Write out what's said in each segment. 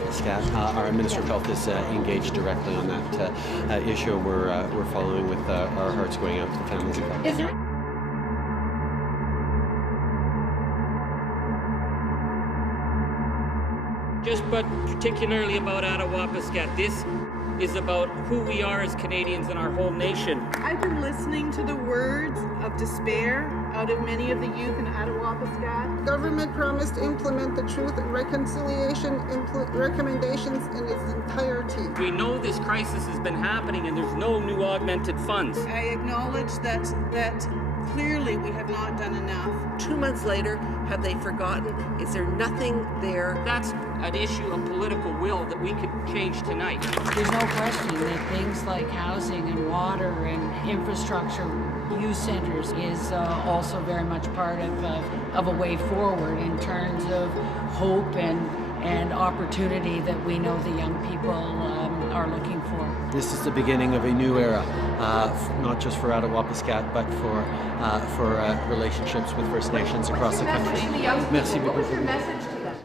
Āhtawāpiskat. Our Minister of Health is engaged directly on that issue. We're following with our hearts going out to the families affected. But particularly about Attawapiskat. This is about who we are as Canadians and our whole nation. I've been listening to the words of despair out of many of the youth in Attawapiskat. Government promised to implement the Truth and Reconciliation recommendations in its entirety. We know this crisis has been happening and there's no new augmented funds. I acknowledge that clearly we have not done enough. 2 months later, have they forgotten? Is there nothing there? That's an issue of political will that we could change tonight. There's no question that things like housing and water and infrastructure, youth centers is also very much part of a way forward in terms of hope and opportunity that we know the young people are looking for. This is the beginning of a new era, not just for Attawapiskat, but for relationships with First Nations across the country. Merci beaucoup. What's your message to them?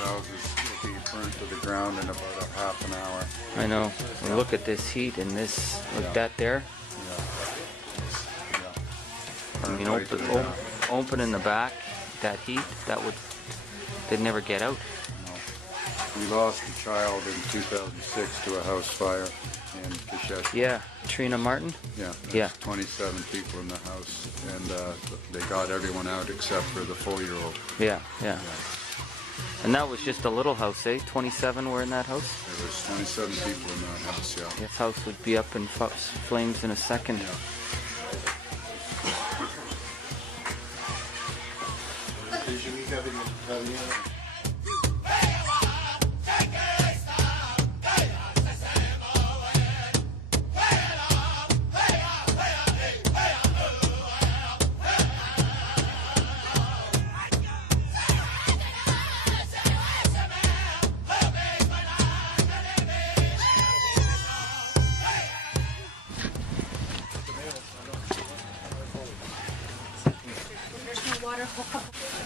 houses will be burned to the ground in about a half an hour. I know. Well, look at this heat and this, like that there. Yeah. I mean, open in the back, that heat, they'd never get out. No. We lost a child in 2006 to a house fire in Kishesh. Yeah, Trina Martin? Yeah. Yeah. 27 people in the house, and they got everyone out except for the 4-year-old. Yeah. And that was just a little house, eh? 27 were in that house? There was 27 people in that house, yeah. This house would be up in flames in a second.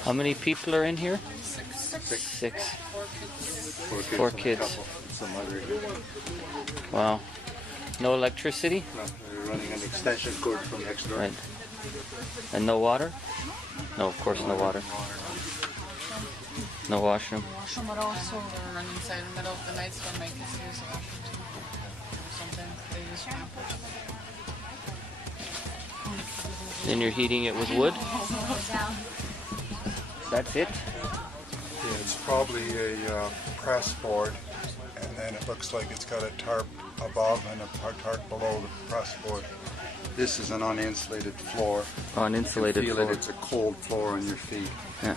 How many people are in here? Six. Four kids. Wow. No electricity? No, we're running an extension cord from next door. Right. And no water? No, of course no water. No washroom. Washroom, but also we're running inside in the middle of the night, so my kids use the washroom too. Or something they use pampers. Then you're heating it with wood? That's it? Yeah, it's probably a press board, and then it looks like it's got a tarp above and a tarp below the press board. This is an uninsulated floor. Uninsulated you can feel floor. it, it's a cold floor on your feet. Yeah.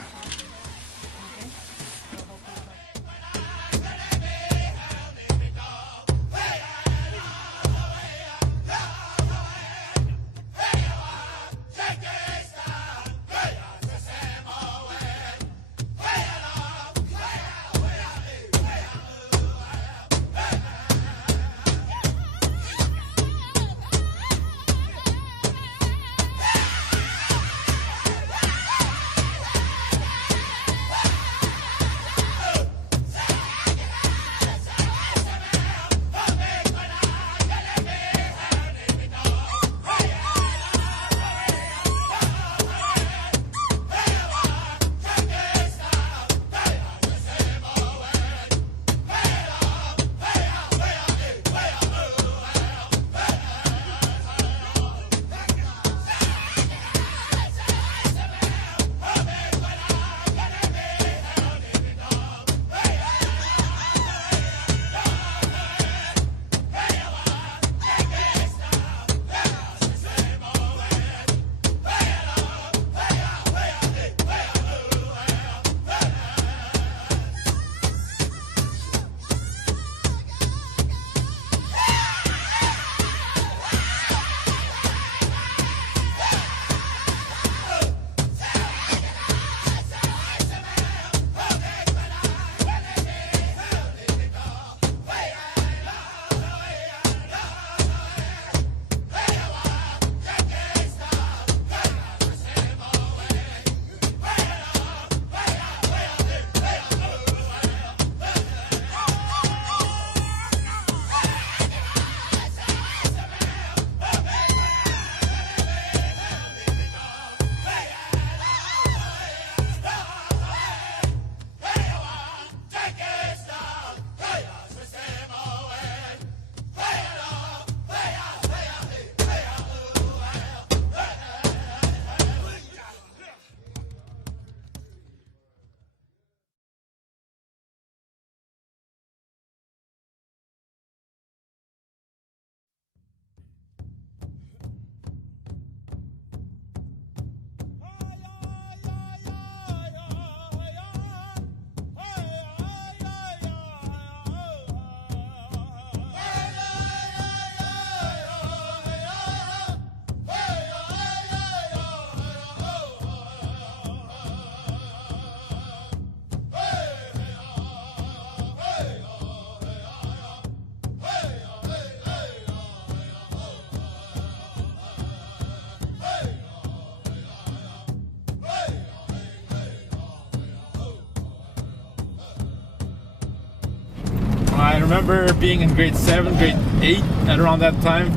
remember being in grade 7, grade 8 at around that time.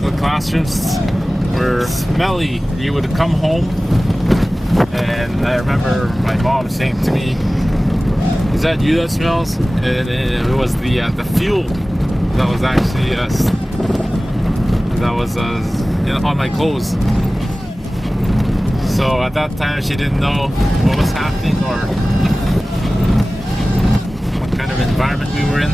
The classrooms were smelly. You would come home and I remember my mom saying to me, "Is that you that smells?" And it was the fuel that was actually on my clothes. So at that time she didn't know what was happening or what kind of environment we were in.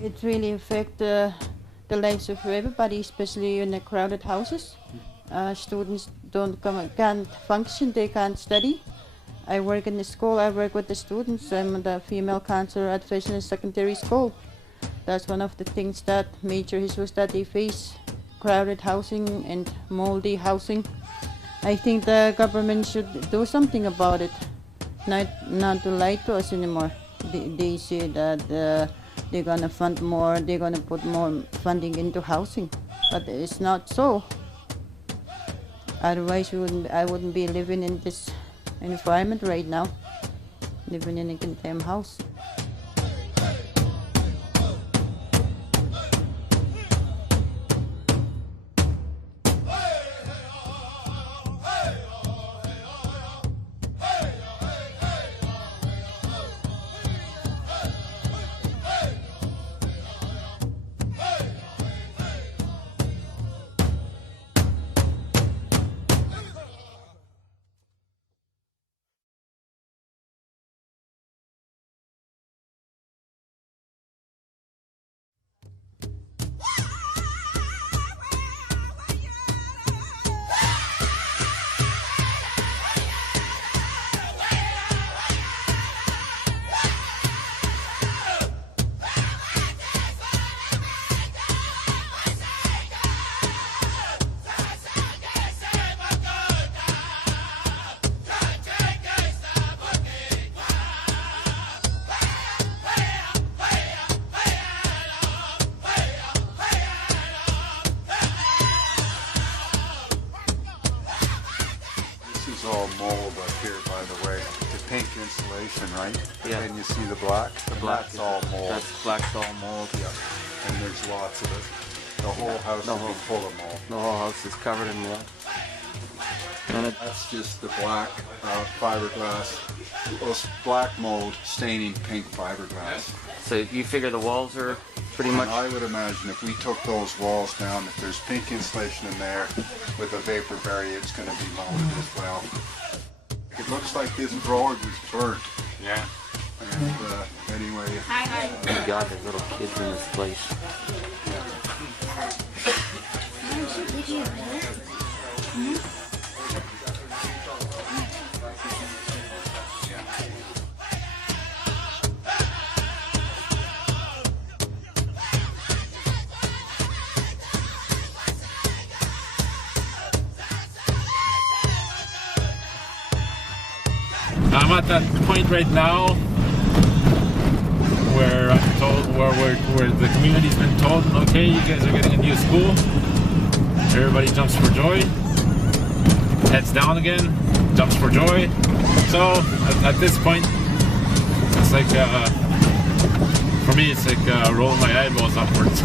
It really affects the lives of everybody, especially in the crowded houses. Students can't function, they can't study. I work in the school, I work with the students. I'm the female counselor at Fisher Secondary School. That's one of the things that major issues that they face, crowded housing and moldy housing. I think the government should do something about it, not to lie to us anymore. They say that they're gonna fund more, they're gonna put more funding into housing, but it's not so. Otherwise, I wouldn't be living in this environment right now, living in a condemned house. Right? Yeah. And you see the black? The black is all mold. Black's all mold. Yeah. And there's lots of it. The whole house is full of mold. The whole house is covered in mold. And that's just the black fiberglass. Black mold staining pink fiberglass. So you figure the walls are pretty much... I would imagine if we took those walls down, if there's pink insulation in there with a vapor barrier, it's going to be molded as well. It looks like this board was burnt. Yeah. And anyway. Oh my God, there's little kids in this place. I'm at that point right now where I'm told, where the community's been told, okay, you guys are getting a new school. Everybody jumps for joy. Heads down again, jumps for joy. So at this point, it's like, for me, it's like rolling my eyeballs upwards.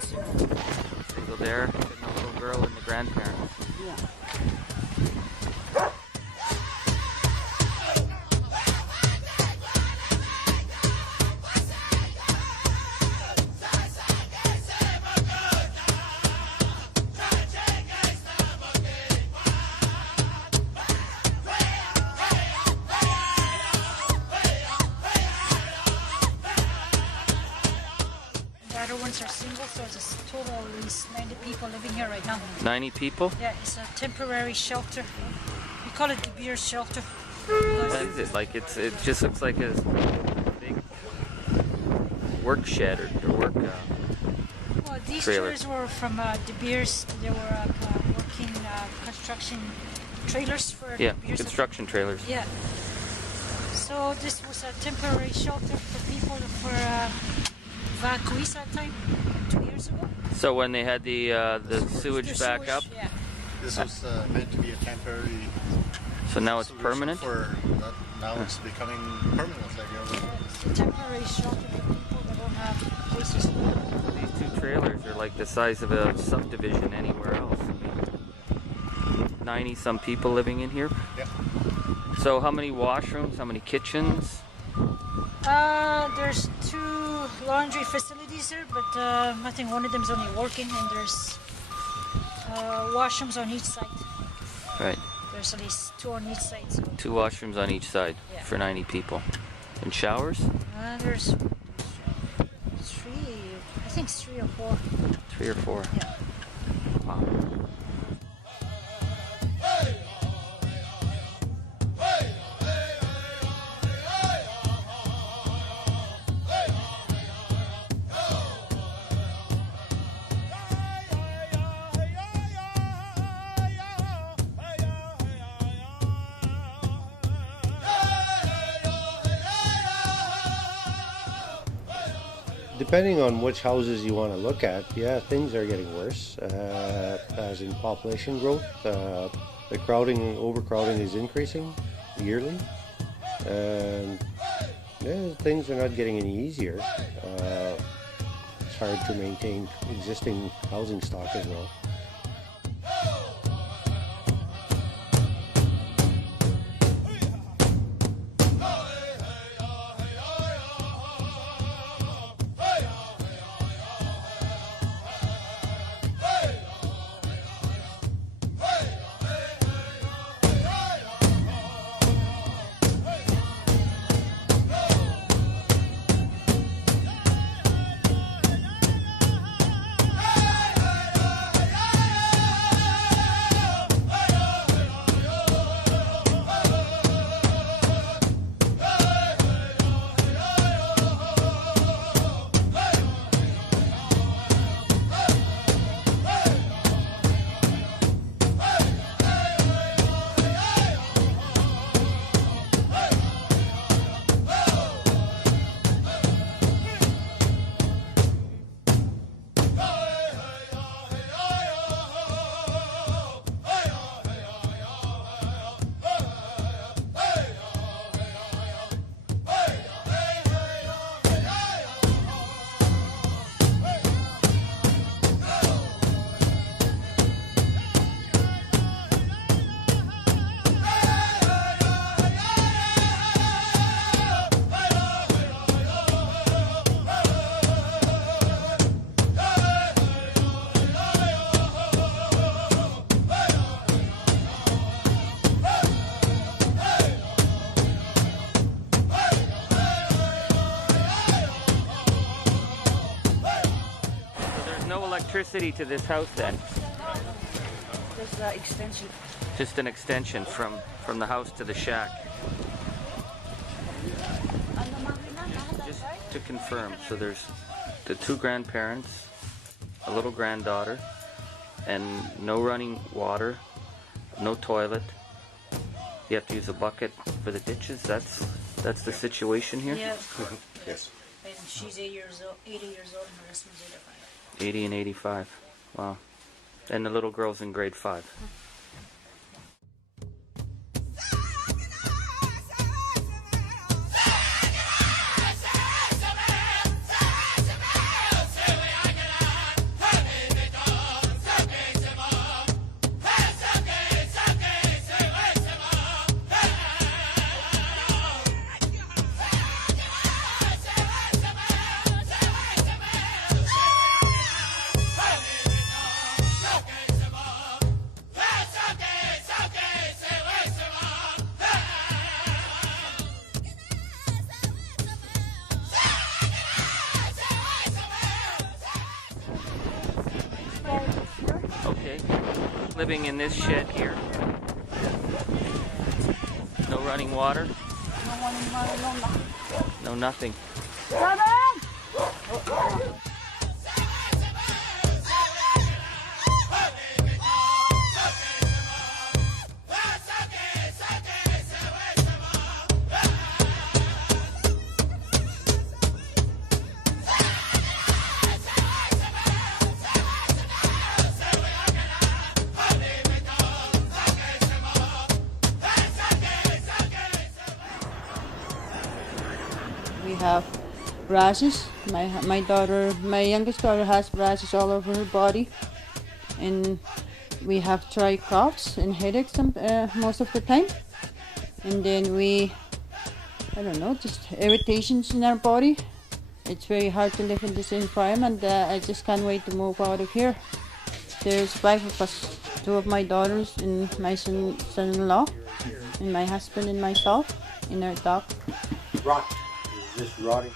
Single there, and the little girl and the grandparents. Yeah. Are single, so it's a total of at least 90 people living here right now. 90 people? Yeah, it's a temporary shelter. We call it the beer shelter. What is it? Like it just looks like a big work shed or work well, these trailer. trailers were from De Beers. They were working construction trailers for yeah, De Beers. construction trailers. Yeah. So this was a temporary shelter for people for evacuees that time, 2 years ago. So when they had the sewage back up, yeah. This was meant to be a temporary. So now it's permanent. Now it's becoming permanent. It's a temporary shelter for people that don't have places to live. These two trailers are like the size of a subdivision anywhere else. I mean, 90 some people living in here. Yeah. So how many washrooms? How many kitchens? There's 2 laundry facilities here, but I think one of them is only working, and there's washrooms on each side. Right. There's at least 2 on each side. So. 2 washrooms on each side for 90 people. And showers? There's 3, I think it's 3 or 4. 3 or 4? Yeah. Wow. Depending on which houses you want to look at, yeah, things are getting worse. As in population growth, the overcrowding is increasing yearly, and yeah, things are not getting any easier. It's hard to maintain existing housing stock as well. Electricity to this house then? There's an extension. Just an extension from the house to the shack. Just to confirm, so there's the 2 grandparents, a little granddaughter, and no running water, no toilet. You have to use a bucket for the ditches. That's the situation here? Yeah. Yes. And she's 80 years old, and her husband's 85. 80 and 85. Wow. And the little girl's in grade 5. Okay. Living in this shed here. No running water? No nothing. We have rashes. My youngest daughter has rashes all over her body, and we have dry coughs and headaches most of the time. And then just irritations in our body. It's very hard to live in this environment. I just can't wait to move out of here. There's 5 of us, 2 of my daughters and my son-in-law, and my husband and myself in our dog. Rot. Is this rotting?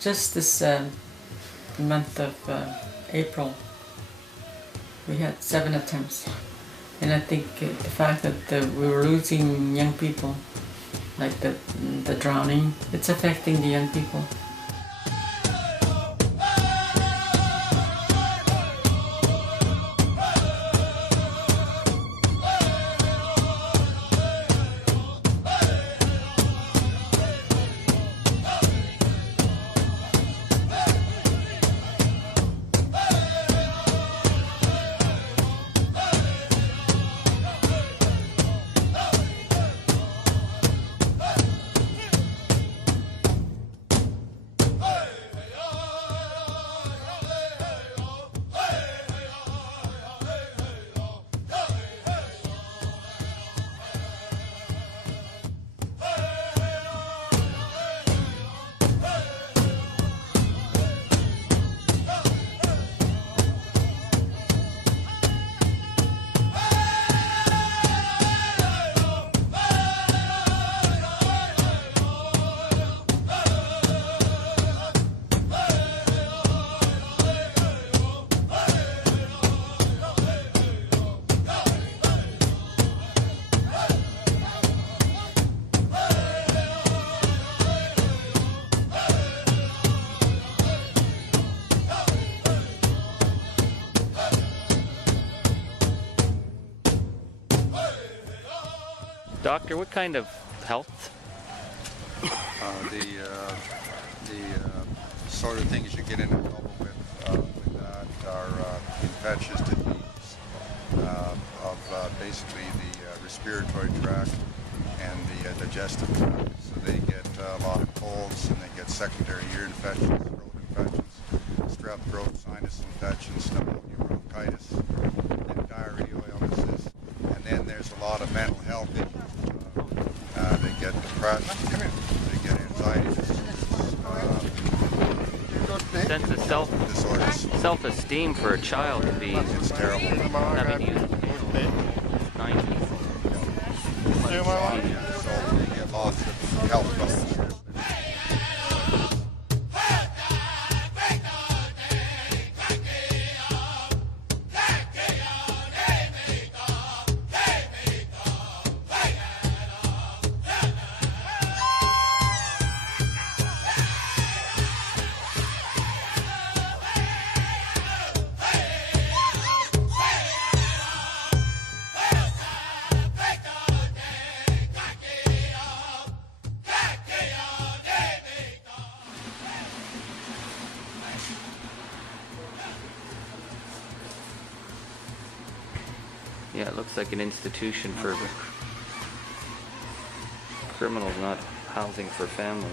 Just this month of April, we had 7 attempts. And I think the fact that we were losing young people, like the drowning, it's affecting the young people. Doctor, what kind of health? The sort of things you get into trouble with that are infectious disease of basically the respiratory tract and the digestive tract. So they get a lot of colds, and they get secondary ear infections, throat infections, strep throat, sinus infections, pneumonia, bronchitis, and diarrheal illnesses. And then there's a lot of mental health issues. They get depression, they get anxiety Sense of self-esteem for a child to be terrible. Having used 90s. So they get lots of health problems. Yeah, it looks like an institution for criminals, not housing for families.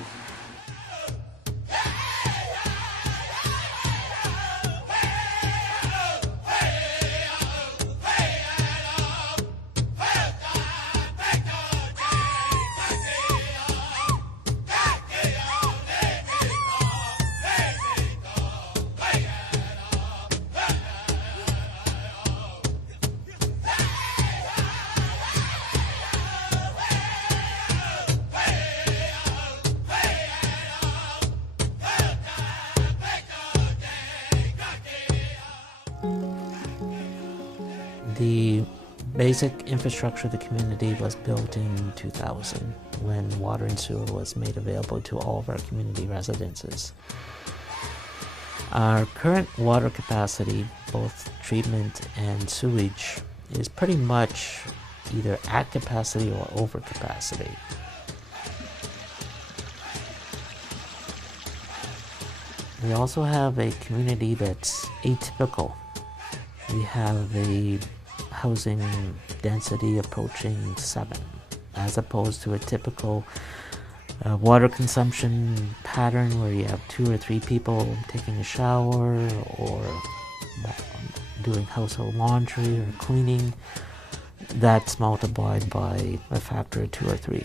The basic infrastructure of the community was built in 2000 when water and sewer was made available to all of our community residences. Our current water capacity, both treatment and sewage, is pretty much either at capacity or over capacity. We also have a community that's atypical. We have a housing density approaching 7, as opposed to a typical water consumption pattern where you have 2 or 3 people taking a shower or doing household laundry or cleaning. That's multiplied by a factor of 2 or 3.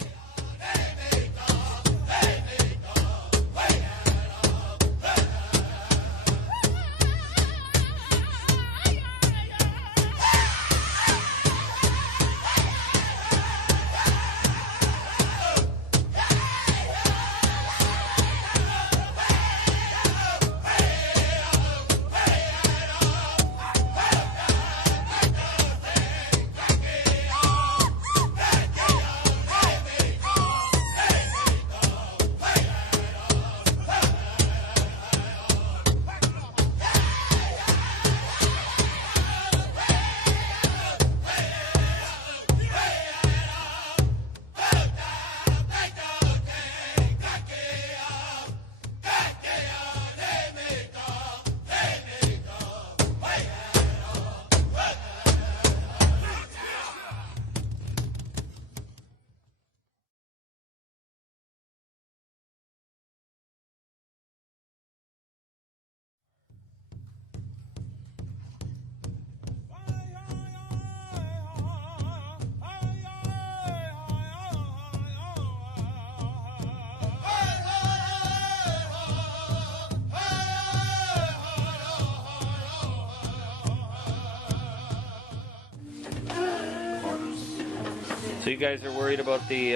So you guys are worried about the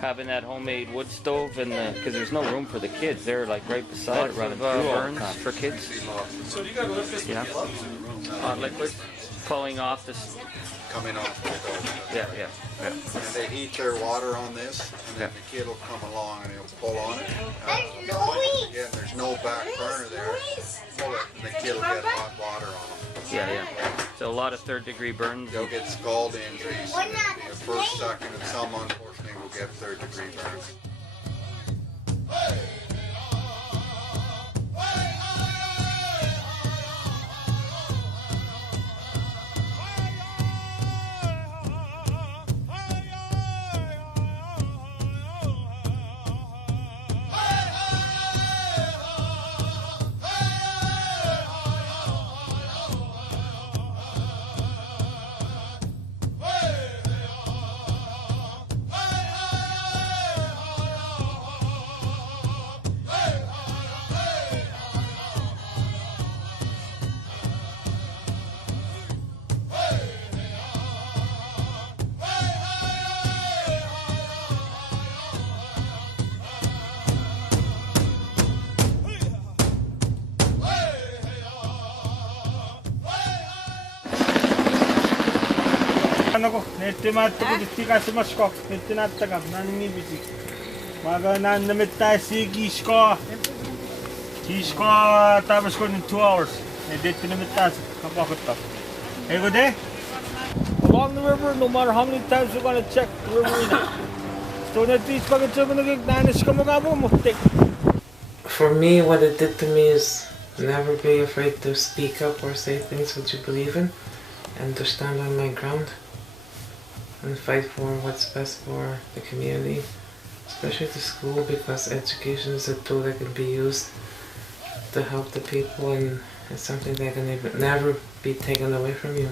having that homemade wood stove, and because there's no room for the kids, they're like right beside it, running through burns for kids. So you got to lift this. Yeah. Hot liquid pulling off this. Coming off the Yeah. And they heat their water on this, and then the kid will come along and he'll pull on it. Again, there's no back burner there. Pull it, and the kid will get hot water on them. Yeah. So a lot of third-degree burns. They'll get scald injuries. The first, second, and some unfortunately will get third-degree burns. Āhtawāpiskatowi, Ininiwak, Maga na namita si Gishko. Gishko tapos ko in 2 hours. And did pinamita sa kapakot. Hey, good day. Along the river, no matter how many times you're gonna check the river. For me, what it did to me is never be afraid to speak up or say things that you believe in, and to stand on my ground and fight for what's best for the community, especially the school, because education is a tool that can be used to help the people, and it's something that can never be taken away from you.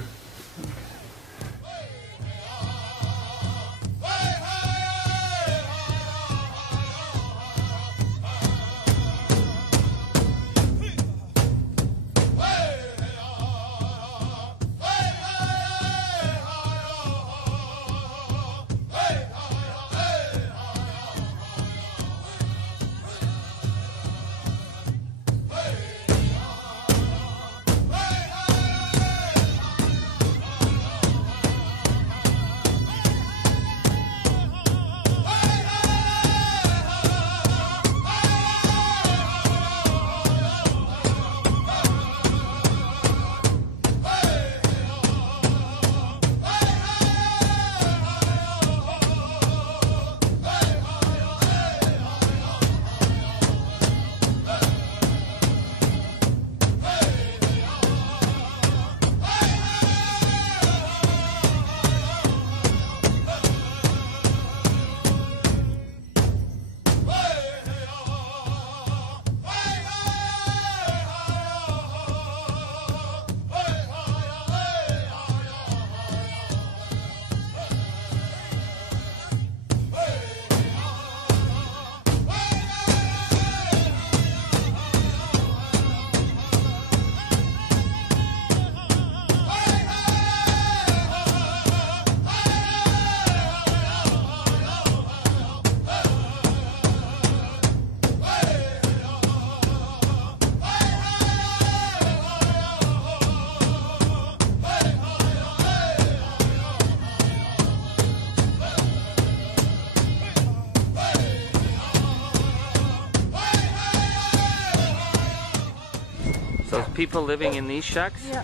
So people living in these shacks? Yeah.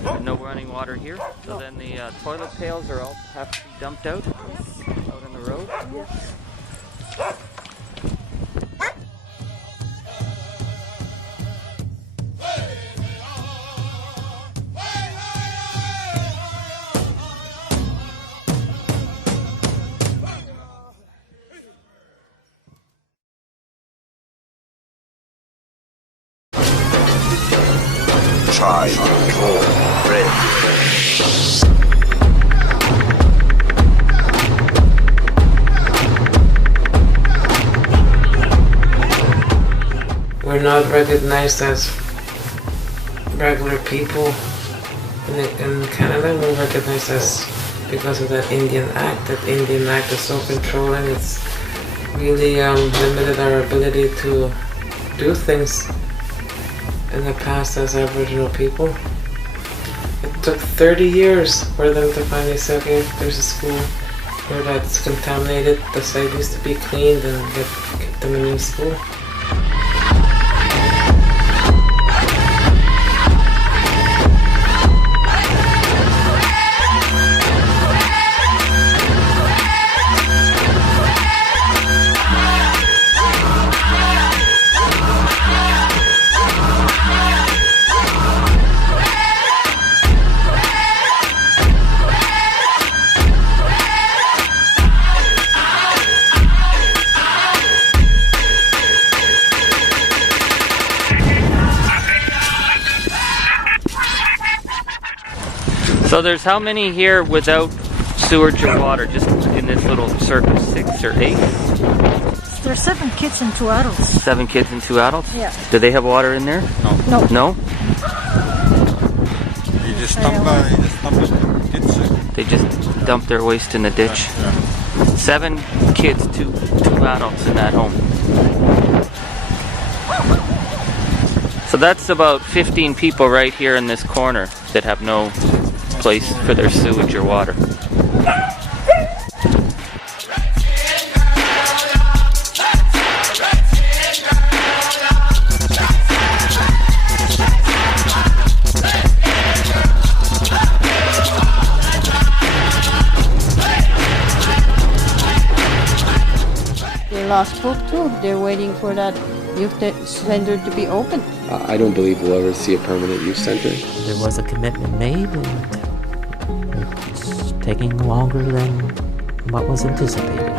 With no running water here? So then the toilet pails are all have to be dumped out? Out in the road? Yes. Try control red. We're not recognized as regular people in Canada. We're recognized as because of that Indian Act. That Indian Act is so controlling. It's really limited our ability to do things in the past as Aboriginal people. It took 30 years for them to finally say, okay, there's a school where that's contaminated, the site needs to be cleaned, and get them a new school. So there's how many here without sewage or water, just in this little circle? 6 or 8? There's 7 kids and 2 adults. 7 kids and 2 adults? Yeah. Do they have water in there? No. No? You just dump it, kids. They just dump their waste in the ditch. 7 kids, 2 adults in that home. So that's about 15 people right here in this corner that have no place for their sewage or water. They lost hope too. They're waiting for that youth center to be open. I don't believe we'll ever see a permanent youth center. There was a commitment made, and it's taking longer than what was anticipated.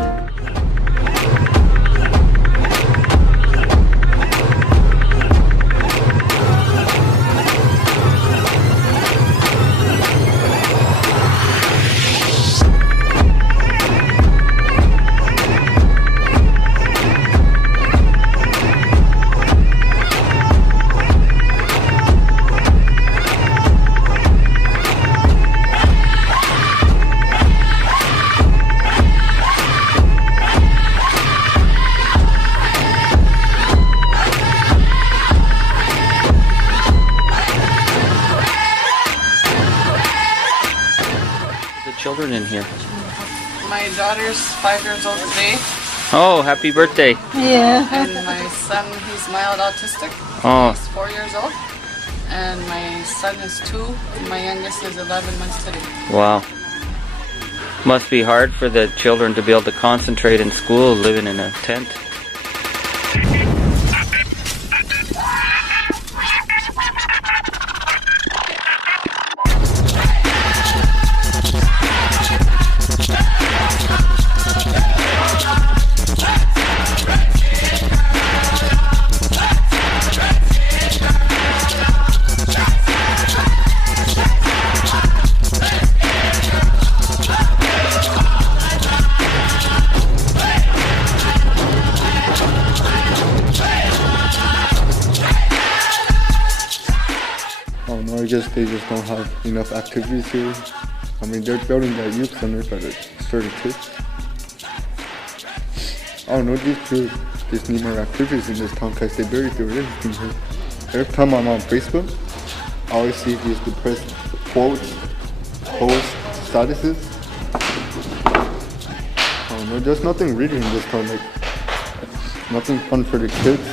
Children in here. My daughter's 5 years old today. Oh, happy birthday. Yeah. And my son, he's mild autistic. Oh. He's 4 years old. And my son is 2. And my youngest is 11 months today. Wow. Must be hard for the children to be able to concentrate in school living in a tent. They just don't have enough activities here. I mean, they're building that youth center, but it's 30 kids. I don't know, these two just need more activities in this town because they barely do anything here. Every time I'm on Facebook, I always see these depressed quotes, posts, statuses. I don't know, there's nothing really in this town, like, nothing fun for the kids.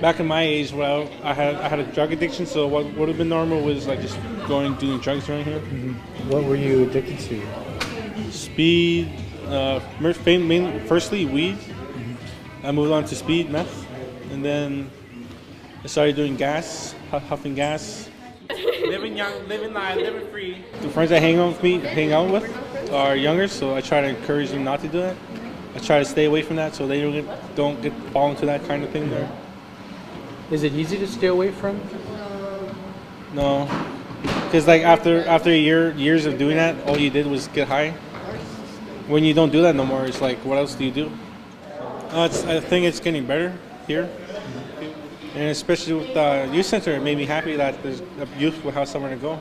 Back in my age, well, I had a drug addiction, so what would have been normal was like just doing drugs around here. Mm-hmm. What were you addicted to? Speed, firstly weed. Mm-hmm. I moved on to speed, meth, and then I started doing gas, huffing gas. Living young, living live, living free. The friends I hang out with are younger, so I try to encourage them not to do that. I try to stay away from that so they don't fall into that kind of thing there. Is it easy to stay away from? No, because like after years of doing that, all you did was get high. When you don't do that no more, it's like, what else do you do? I think it's getting better here, and especially with the youth center, it made me happy that there's a youth will have somewhere to go,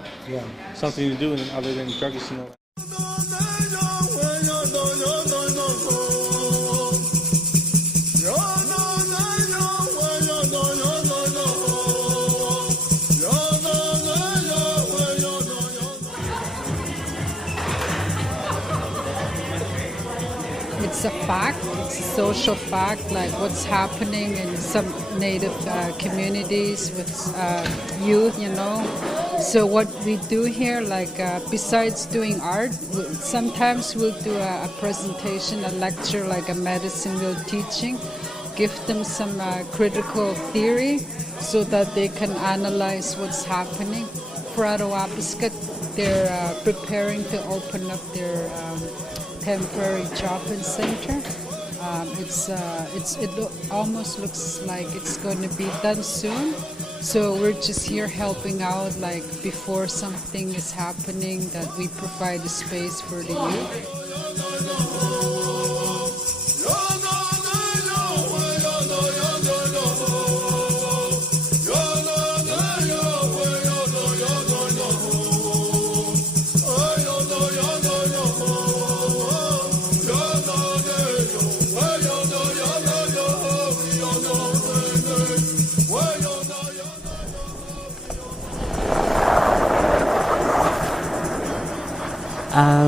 something to do other than drugs, you know. it's a fact, it's a social fact, like what's happening in some native communities with youth, you know. So what we do here, like besides doing art, sometimes we'll do a presentation, a lecture, like a medicine we're teaching, give them some critical theory so that they can analyze what's happening. For Āhtawāpiskat, they're preparing to open up their temporary shopping center. It almost looks like it's going to be done soon. So we're just here helping out, like before something is happening, that we provide a space for the youth.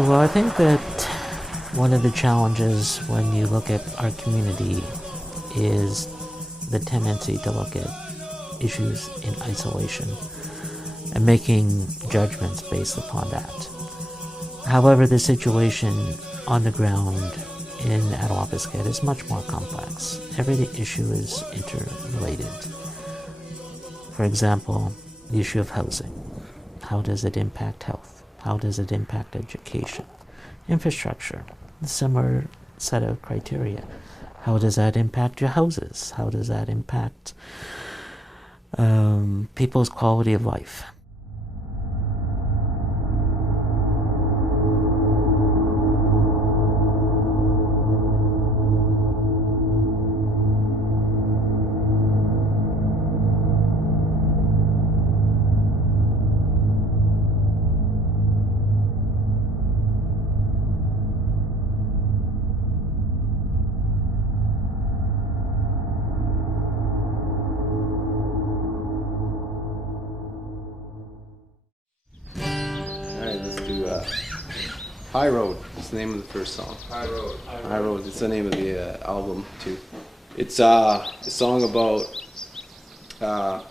Well, I think that one of the challenges when you look at our community is the tendency to look at issues in isolation and making judgments based upon that. However, the situation on the ground in Āhtawāpiskat is much more complex. Every issue is interrelated. For example, the issue of housing. How does it impact health? How does it impact education? Infrastructure, a similar set of criteria. How does that impact your houses? How does that impact people's quality of life? High Road is the name of the first song. High Road. High Road. It's the name of the album too. It's a song about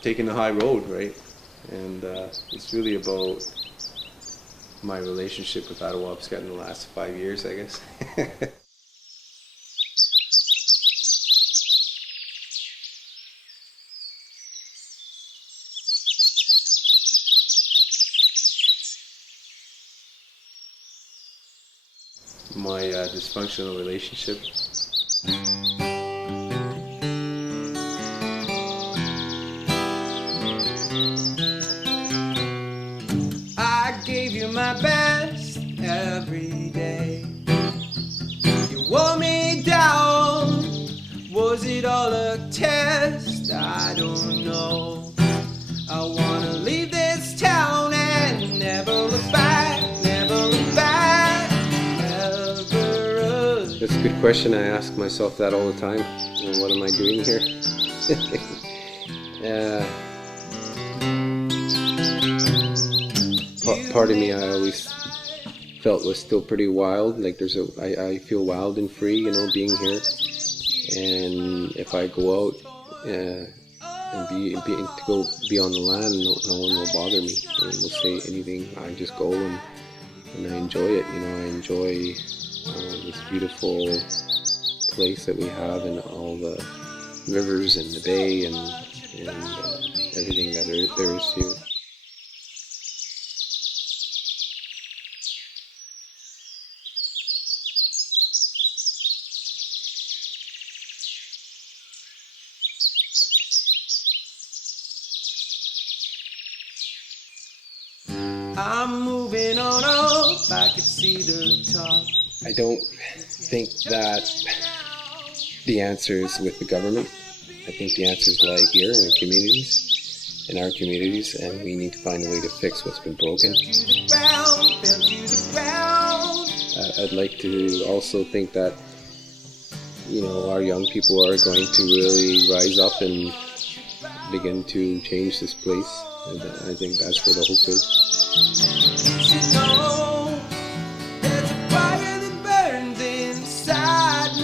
taking the high road, right? And it's really about my relationship with Attawāpiskat in the last 5 years, I guess. My dysfunctional relationship. I gave you my best every day. You wore me down. Was it all a test? I don't know. I wanna leave this town and never look back, never look back. That's a good question. I ask myself that all the time. What am I doing here? Part of me I always felt was still pretty wild. Like I feel wild and free, you know, being here. And if I go out and go be on the land, no one will bother me. No one will say anything. I just go and I enjoy it. You know, I enjoy this beautiful place that we have, and all the rivers and the bay and everything that there is here. I'm moving on up, I can see the top. I don't think that the answer is with the government. I think the answers lie here in the communities, in our communities, and we need to find a way to fix what's been broken. I'd like to also think that, you know, our young people are going to really rise up and begin to change this place. And I think that's where the hope is. You should know there's a fire that burns inside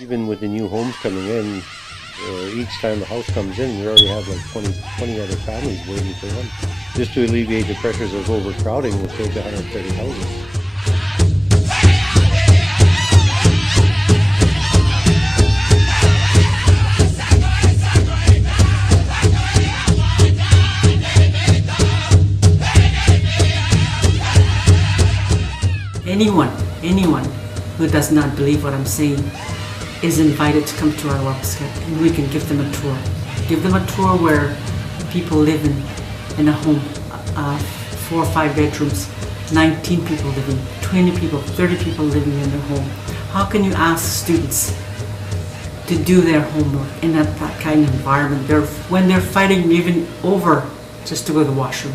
Even with the new homes coming in, each time the house comes in, we already have like 20 other families waiting for them. Just to alleviate the pressures of overcrowding, we'll take 130 houses. Anyone who does not believe what I'm saying is invited to come to Āhtawāpiskat, and we can give them a tour. Give them a tour where people live in a home, 4 or 5 bedrooms, 19 people living, 20 people, 30 people living in their home. How can you ask students to do their homework in that kind of environment when they're fighting even over just to go to the washroom?